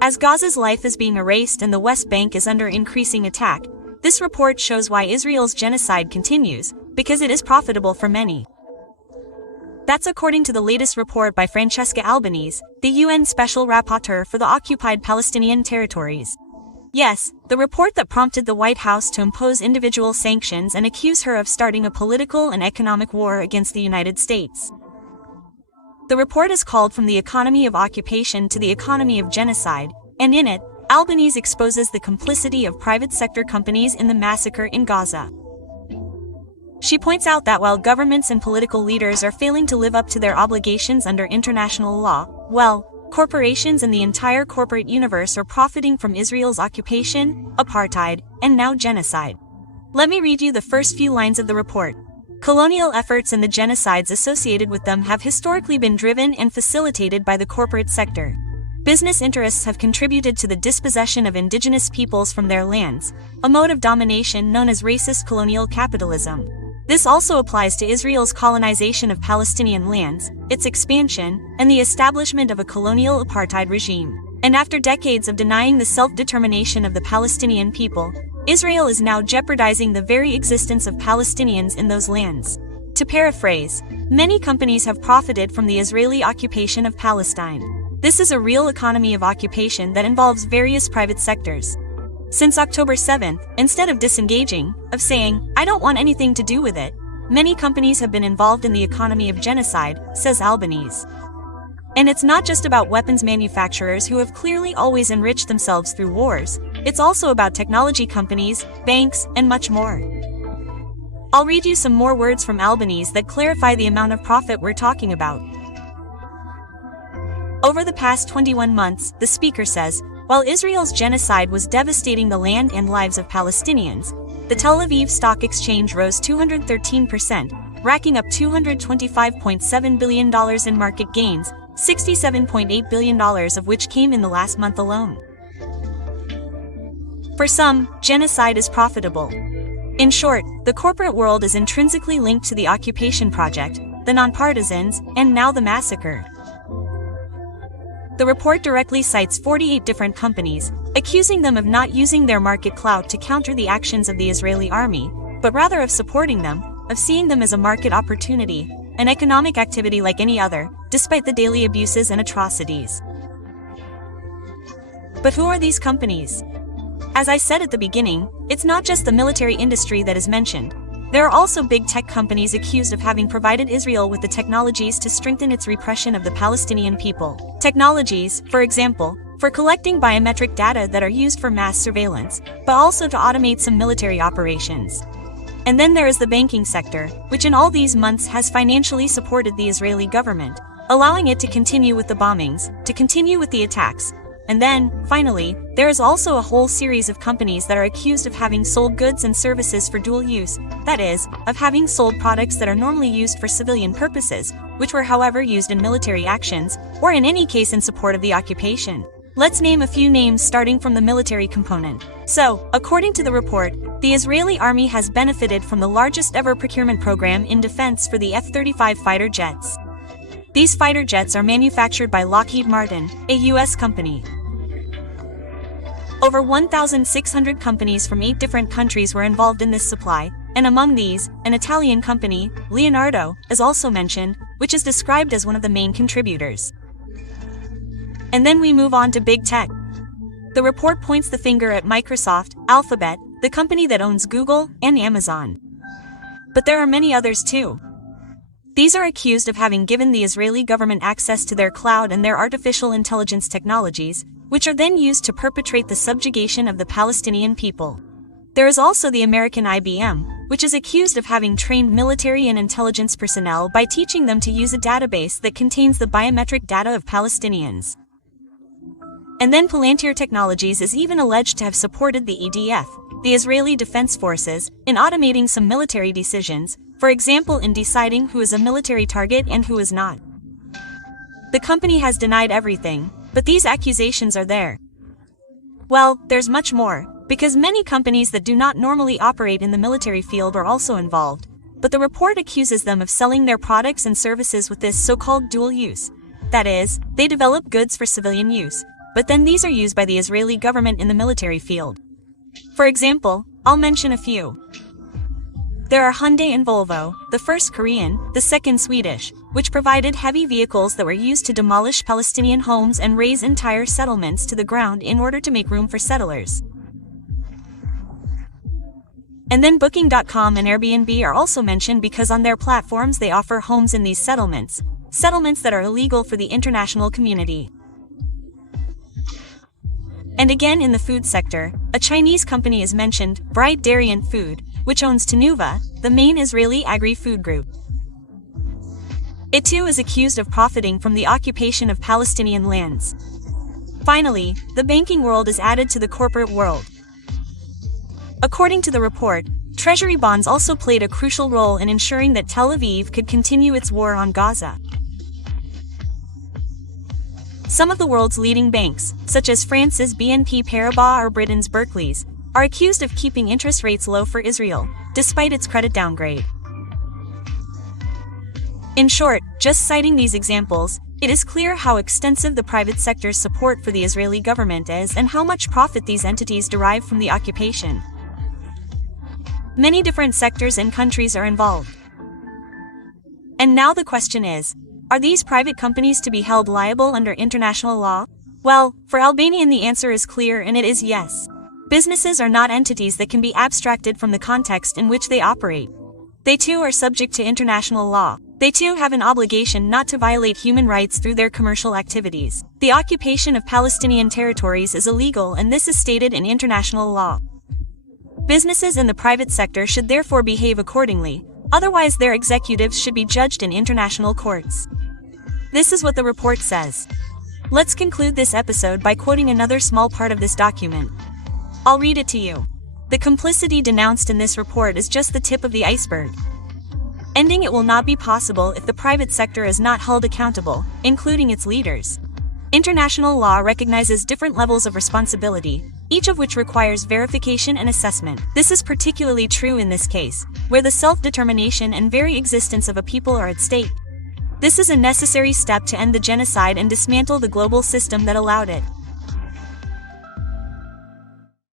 As Gaza's life is being erased and the West Bank is under increasing attack, this report shows why Israel's genocide continues, because it is profitable for many. That's according to the latest report by Francesca Albanese, the UN Special Rapporteur for the occupied Palestinian territories. Yes, the report that prompted the White House to impose individual sanctions and accuse her of starting a political and economic war against the United States. The report is called From the Economy of Occupation to the Economy of Genocide, and in it, Albanese exposes the complicity of private sector companies in the massacre in Gaza. She points out that while governments and political leaders are failing to live up to their obligations under international law, well, corporations and the entire corporate universe are profiting from Israel's occupation, apartheid, and now genocide. Let me read you the first few lines of the report. Colonial efforts and the genocides associated with them have historically been driven and facilitated by the corporate sector. Business interests have contributed to the dispossession of indigenous peoples from their lands, a mode of domination known as racist colonial capitalism. This also applies to Israel's colonization of Palestinian lands, its expansion, and the establishment of a colonial apartheid regime. And after decades of denying the self-determination of the Palestinian people, Israel is now jeopardizing the very existence of Palestinians in those lands. To paraphrase, many companies have profited from the Israeli occupation of Palestine. This is a real economy of occupation that involves various private sectors. Since October 7th, instead of disengaging, of saying, "I don't want anything to do with it," many companies have been involved in the economy of genocide, says Albanese. And it's not just about weapons manufacturers who have clearly always enriched themselves through wars, it's also about technology companies, banks, and much more. I'll read you some more words from Albanese that clarify the amount of profit we're talking about. Over the past 21 months, the speaker says, while Israel's genocide was devastating the land and lives of Palestinians, the Tel Aviv Stock Exchange rose 213%, racking up $225.7 billion in market gains, $67.8 billion of which came in the last month alone. For some, genocide is profitable. In short, the corporate world is intrinsically linked to the occupation project, the nonpartisans, and now the massacre. The report directly cites 48 different companies, accusing them of not using their market clout to counter the actions of the Israeli army, but rather of supporting them, of seeing them as a market opportunity, an economic activity like any other, despite the daily abuses and atrocities. But who are these companies? As I said at the beginning, it's not just the military industry that is mentioned. There are also big tech companies accused of having provided Israel with the technologies to strengthen its repression of the Palestinian people. Technologies, for example, for collecting biometric data that are used for mass surveillance, but also to automate some military operations. And then there is the banking sector, which in all these months has financially supported the Israeli government, allowing it to continue with the bombings, to continue with the attacks. And then, finally, there is also a whole series of companies that are accused of having sold goods and services for dual use, that is, of having sold products that are normally used for civilian purposes, which were however used in military actions, or in any case in support of the occupation. Let's name a few names starting from the military component. So, according to the report, the Israeli army has benefited from the largest ever procurement program in defense for the F-35 fighter jets. These fighter jets are manufactured by Lockheed Martin, a U.S. company. Over 1,600 companies from 8 different countries were involved in this supply, and among these, an Italian company, Leonardo, is also mentioned, which is described as one of the main contributors. And then we move on to big tech. The report points the finger at Microsoft, Alphabet, the company that owns Google, and Amazon. But there are many others too. These are accused of having given the Israeli government access to their cloud and their artificial intelligence technologies, which are then used to perpetrate the subjugation of the Palestinian people. There is also the American IBM, which is accused of having trained military and intelligence personnel by teaching them to use a database that contains the biometric data of Palestinians. And then Palantir Technologies is even alleged to have supported the EDF, the Israeli Defense Forces, in automating some military decisions, for example in deciding who is a military target and who is not. The company has denied everything, but these accusations are there. Well, there's much more, because many companies that do not normally operate in the military field are also involved, but the report accuses them of selling their products and services with this so-called dual use. That is, they develop goods for civilian use, but then these are used by the Israeli government in the military field. For example, I'll mention a few. There are Hyundai and Volvo, the first Korean, the second Swedish, which provided heavy vehicles that were used to demolish Palestinian homes and raze entire settlements to the ground in order to make room for settlers. And then Booking.com and Airbnb are also mentioned because on their platforms they offer homes in these settlements that are illegal for the international community. And again in the food sector, a Chinese company is mentioned, Bright Dairy and Food, which owns Tenuva, the main Israeli agri-food group. It too is accused of profiting from the occupation of Palestinian lands. Finally, the banking world is added to the corporate world. According to the report, treasury bonds also played a crucial role in ensuring that Tel Aviv could continue its war on Gaza. Some of the world's leading banks, such as France's BNP Paribas or Britain's Barclays, are accused of keeping interest rates low for Israel, despite its credit downgrade. In short, just citing these examples, it is clear how extensive the private sector's support for the Israeli government is and how much profit these entities derive from the occupation. Many different sectors and countries are involved. And now the question is, are these private companies to be held liable under international law? Well, for Albanian the answer is clear and it is yes. Businesses are not entities that can be abstracted from the context in which they operate. They too are subject to international law. They too have an obligation not to violate human rights through their commercial activities. The occupation of Palestinian territories is illegal and this is stated in international law. Businesses in the private sector should therefore behave accordingly, otherwise their executives should be judged in international courts. This is what the report says. Let's conclude this episode by quoting another small part of this document. I'll read it to you. The complicity denounced in this report is just the tip of the iceberg. Ending it will not be possible if the private sector is not held accountable, including its leaders. International law recognizes different levels of responsibility, each of which requires verification and assessment. This is particularly true in this case, where the self-determination and very existence of a people are at stake. This is a necessary step to end the genocide and dismantle the global system that allowed it.